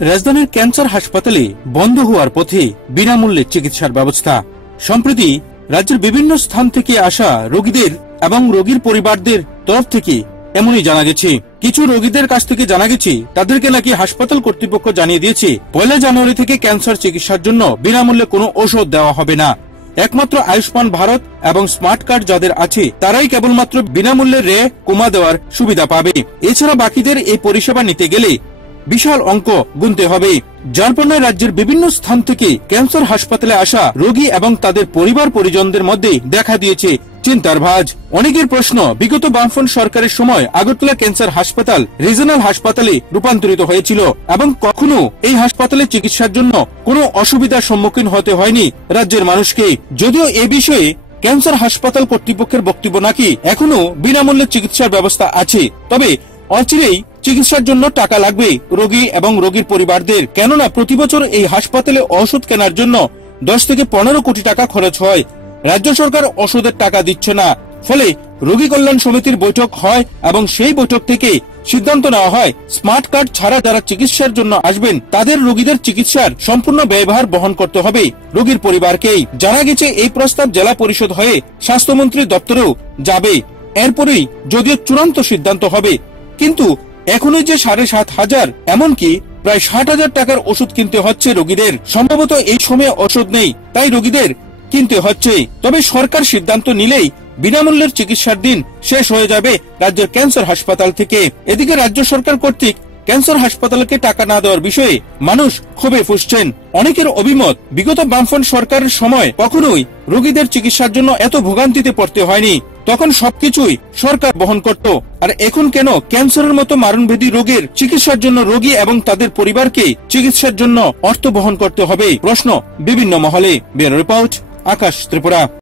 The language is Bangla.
রাজধানীর ক্যান্সার হাসপাতালে বন্ধ হওয়ার পথে বিনামূল্যে চিকিৎসার ব্যবস্থা। সম্প্রতি রাজ্যের বিভিন্ন স্থান থেকে আসা রোগীদের এবং রোগীর পরিবারদের তরফ থেকে এমনই জানা গেছে। কিছু রোগীদের কাছ থেকে জানা গেছে তাদেরকে নাকি হাসপাতাল কর্তৃপক্ষ জানিয়ে দিয়েছে 1 জানুয়ারি থেকে ক্যান্সার চিকিৎসার জন্য বিনামূল্যে কোনো ঔষধ দেওয়া হবে না। একমাত্র আয়ুষ্মান ভারত এবং স্মার্ট কার্ড যাদের আছে তারাই কেবলমাত্র বিনামূল্যে রে কমা দেওয়ার সুবিধা পাবে। এছাড়া বাকিদের এই পরিষেবা নিতে গেলে বিশাল অঙ্ক গুনতে হবে। যার ফলে রাজ্যের বিভিন্ন স্থান থেকে ক্যান্সার হাসপাতালে আসা রোগী এবং তাদের পরিবার পরিজনদের মধ্যে দেখা দিয়েছে চিন্তার ভাঁজ। অনেকের প্রশ্ন, বিগত বামফ্রন্ট সরকারের সময় আগরতলা ক্যান্সার হাসপাতাল রিজনাল হাসপাতালে রূপান্তরিত হয়েছিল এবং কখনো এই হাসপাতালে চিকিৎসার জন্য কোনো অসুবিধার সম্মুখীন হতে হয়নি রাজ্যের মানুষকে। যদিও এ বিষয়ে ক্যান্সার হাসপাতাল কর্তৃপক্ষের বক্তব্য নাকি এখনো বিনামূল্যে চিকিৎসার ব্যবস্থা আছে, তবে অচিরেই চিকিৎসার জন্য টাকা লাগবে রোগী এবং রোগীর পরিবারদের। কেননা প্রতি বছর এই হাসপাতালে ওষুধ কেনার জন্য 10 থেকে 15 কোটি টাকা খরচ হয়। রাজ্য সরকার ওষুধের টাকা দিচ্ছে না, ফলে রোগী কল্যাণ সমিতির বৈঠক হয় এবং সেই বৈঠক থেকে সিদ্ধান্ত নেওয়া হয় স্মার্ট কার্ড ছাড়া যারা চিকিৎসার জন্য আসবেন তাদের রোগীদের চিকিৎসার সম্পূর্ণ ব্যয়ভার বহন করতে হবে রোগীর পরিবারকেই। জানা গেছে এই প্রস্তাব জেলা পরিষদ হয়ে স্বাস্থ্যমন্ত্রীর দপ্তরেও যাবে। এরপরেই যদিও চূড়ান্ত সিদ্ধান্ত হবে, কিন্তু এখনই যে 7,500 এমনকি প্রায় 60,000 টাকার ওষুধ কিনতে হচ্ছে রোগীদের। সম্ভবত এই সময়ে ওষুধ নেই, তাই রোগীদের কিনতে হচ্ছে। তবে সরকার সিদ্ধান্ত নিলেই বিনামূল্যের চিকিৎসার দিন শেষ হয়ে যাবে রাজ্যের ক্যান্সার হাসপাতাল থেকে। এদিকে রাজ্য সরকার কর্তৃক ক্যান্সার হাসপাতালকে টাকা না দেওয়ার বিষয়ে মানুষ ক্ষোভে ফুঁসছেন। অনেকের অভিমত, বিগত বামফ্রন্ট সরকারের সময় কখনোই রোগীদের চিকিৎসার জন্য এত ভোগান্তিতে পড়তে হয়নি, তখন সবকিছুই সরকার বহন করত। আর এখন কেন ক্যান্সারের মতো মারণভেদী রোগের চিকিৎসার জন্য রোগী এবং তাদের পরিবারকে চিকিৎসার জন্য অর্থ বহন করতে হবে? প্রশ্ন বিভিন্ন মহলে। ব্যুরো রিপোর্ট, আকাশ ত্রিপুরা।